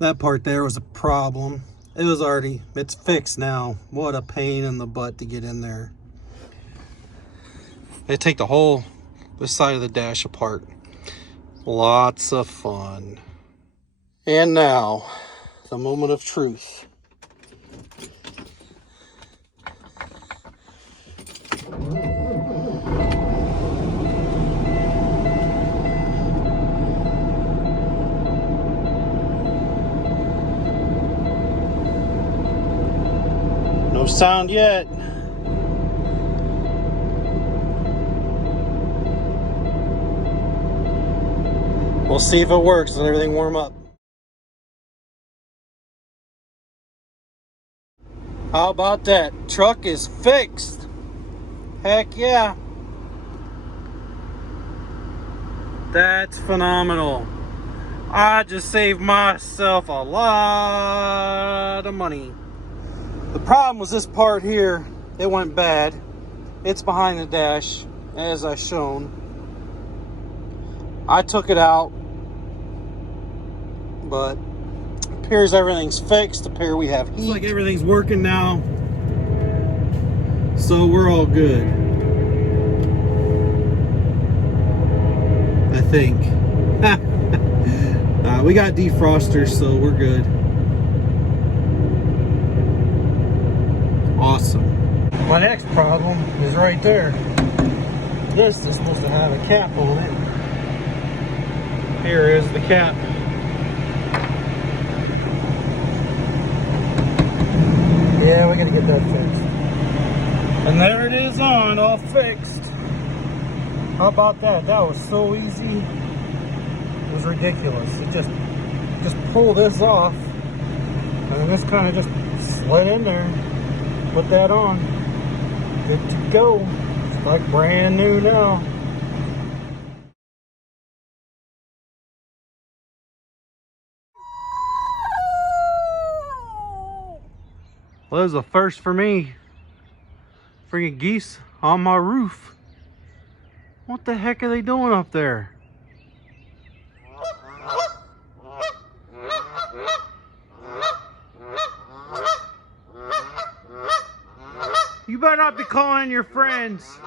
That part there was a problem. It's fixed now. What a pain in the butt to get in there. They take this side of the dash apart. Lots of fun. And now, the moment of truth. No sound yet. We'll see if it works. Let everything warm up. How about that? Truck is fixed. Heck yeah. That's phenomenal. I just saved myself a lot of money. The problem was this part here. It went bad. It's behind the dash, as I shown. I took it out, but appears everything's fixed. Appears we have heat. Looks like everything's working now, so we're all good. I think. We got defrosters, so we're good. Awesome. My next problem is right there. This is supposed to have a cap on it. Here is the cap. Yeah, we gotta get that fixed. And there it is on, all fixed. How about that? That was so easy. It was ridiculous. It just pull this off, and then this kind of just slid in there. Put that on. Good to go. It's like brand new now. Well, that was a first for me. Freaking geese on my roof. What the heck are they doing up there? You better not be calling your friends.